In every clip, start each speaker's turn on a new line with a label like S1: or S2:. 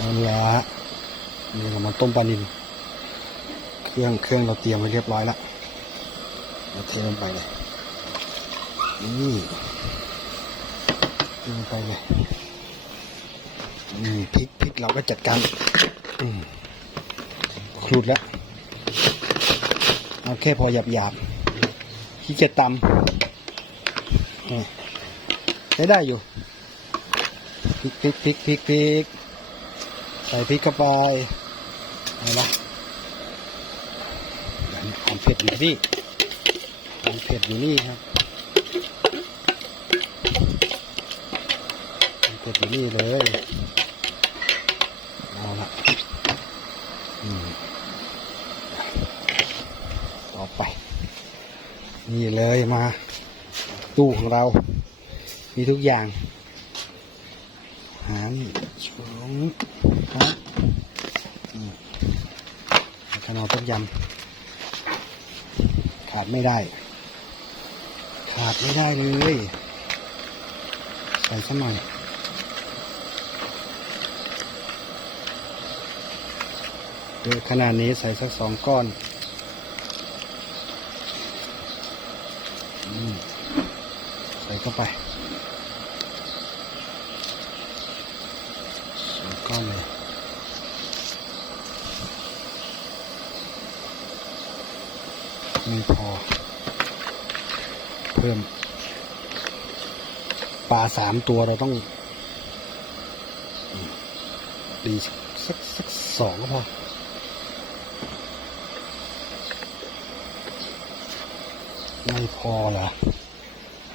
S1: เอาละนี่เรามาต้มปลานิลเครื่องเครื่องเราเตรียมไว้เรียบร้อยแล้วเราเทลงไปเลยนี่เทลงไปเลยนี่พริกพริกเราก็จัดการคลุดแล้วเอาแค่พอหยาบหยาบที่จะตำใช้ได้อยู่พริกพริกพริกพริกพริก ใส่พริกเข้าไปอะไรวะความเผ็ดอยู่ที่ความเผ็ดอยู่นี่ครับความเผ็ดอยู่นี่เลยเอาละต่อไป นี่เลยมา ตู้ของเรา มีทุกอย่าง หางชงครับอืมแล้วขนมต้มยำขาดไม่ได้ ขาดไม่ได้เลย ใส่สักหน่อยเยอะขนาดนี้ใส่สักสองก้อนใส่เข้าไปสอง ก้อนเลยไม่พอ เพิ่ม ปลาสามตัวเราต้องดีสักสักสองก็พอไม่พอเหรอ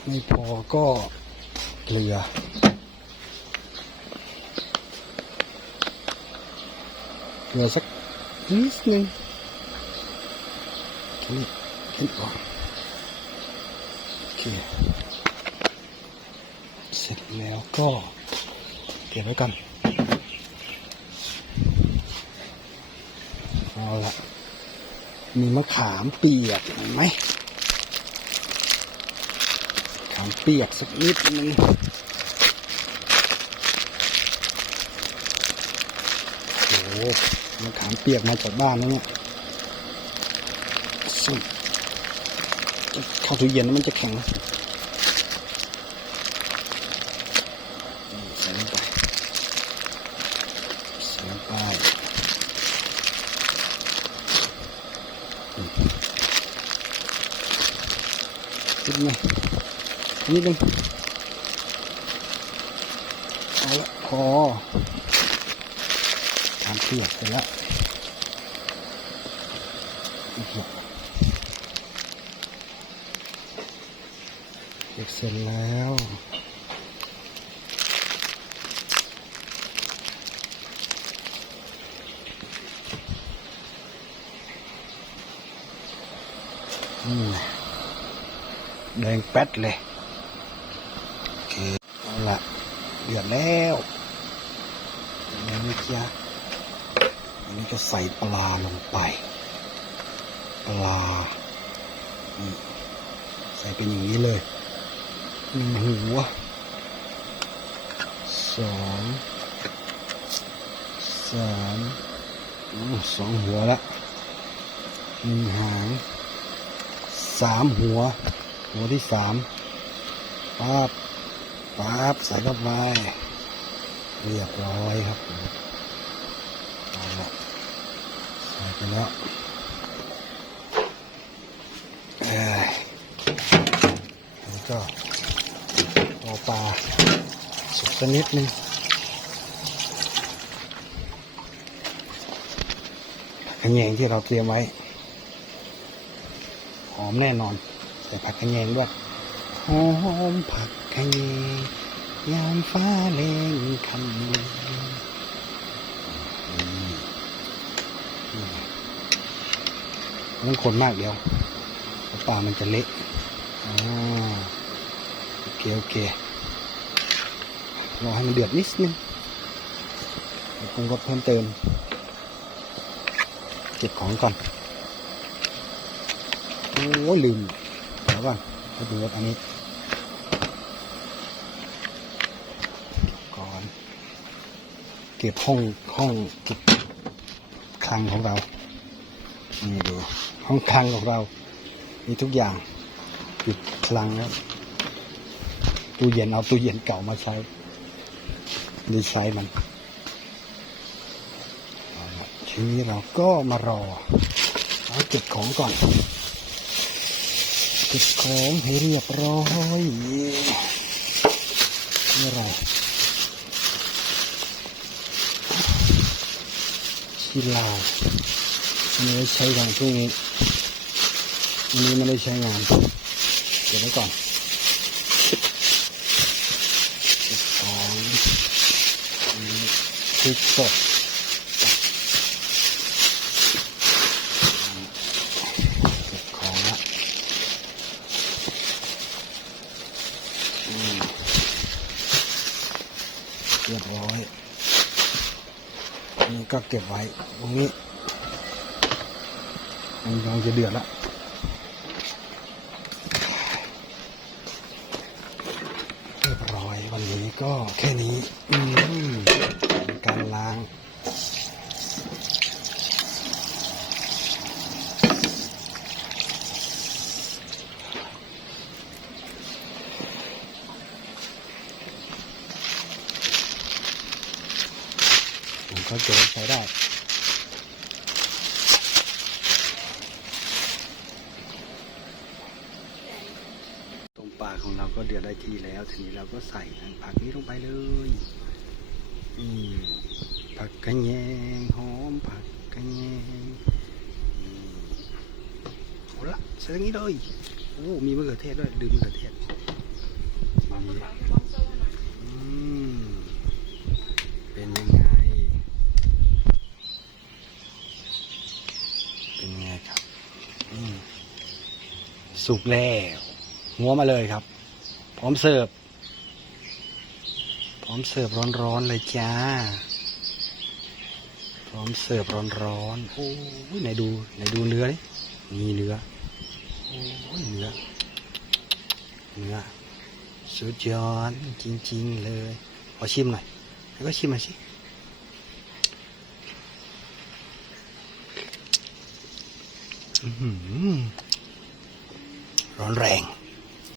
S1: ไม่พอก็เกลือ เกลือสักนิดนึงแค่นี้นก่อนโอเค เสร็จแล้วก็เก็บไว้ก่อนเอาละมีมะขามเปียกไหมขามเปียกสักนิดนึงโอ้โห มะขามเปียกมาจากบ้านแล้วเนี่ยเข้าตู้เย็นมันจะแข็งนี่ใส่ลงไปใส่ลงไปนิดนึงนิดนึงเอาละพอ ทำเปียกเสร็จแล้วอีกแล้วเปียกเสร็จแล้วแดงแป๊ดเลยโอเคเอาละเดือดแล้วแล้วนี่จ้ะ อันนี้ก็ใส่ปลาลงไป ปลาใส่เป็นอย่างนี้เลยหนึ่งหัวสองสามสองหัวละหนึ่งหางสามหัว หัวที่สามปั๊บปั๊บใส่เข้าไปเรียบร้อยครับ ใส่ไปแล้วเอ้ยแล้วก็เอาปลาสุกสักนิดนึงผักขยงที่เราเตรียมไว้ หอมแน่นอน ใส่ผักขยงด้วยหอมผักขยงยามฟ้าแรงคำลง ต้องคนมากเดียวปลามันจะเละโอเคโอเครอให้มันเดือดนิดนึงปรุงรสเพิ่มเติม เก็บของก่อน โอ้ลืมเดี๋ยวก่อนให้ดูรสอันนี้ก่อน เก็บห้องห้องเก็บ คลังของเรานี่ดูห้องคลังของเรา มีทุกอย่างปิดคลังแล้วตู้เย็นเอาตู้เย็นเก่ามาใช้ดีไซน์มันทีนี้เราก็มารอเอาเก็บของก่อนเก็บของให้เรียบร้อยนี่อะไร ชีลาวอันนี้ไว้ใช้งานพรุ่งนี้อันนี้ไม่ได้ใช้งานเก็บไว้ก่อนเก็บของอันนี้พริกสดเก็บของอืมเรียบร้อย นี่ก็เก็บไว้ตรงนี้มันกำลังจะเดือดละเรียบร้อยวันนี้ก็แค่นี้ อืมการล้าง ผมก็เก็บไว้ใช้ได้ตรงปลาของเราก็เดือดได้ที่แล้ว ทีนี้เราก็ใส่ผักนี้ลงไปเลยนี่ผักกระแยงหอมผักกระแยงนี่เอาละใส่ตรงนี้เลยโอ้มีมะเขือเทศด้วยลืมมะเขือเทศนี่อืม เป็นยังไง เป็นไงครับอืม สุกแล้วหัวมาเลยครับ พร้อมเสิร์ฟ พร้อมเสิร์ฟร้อนๆเลยจ้า พร้อมเสิร์ฟร้อนๆโอ้ยไหนดูไหนดูเนื้อดิมีเนื้อโอ้ยเนื้อเนื้อสุดยอดจริงๆเลยขอชิมหน่อยแล้วก็ชิมมาสิอื้อ Ron Ren.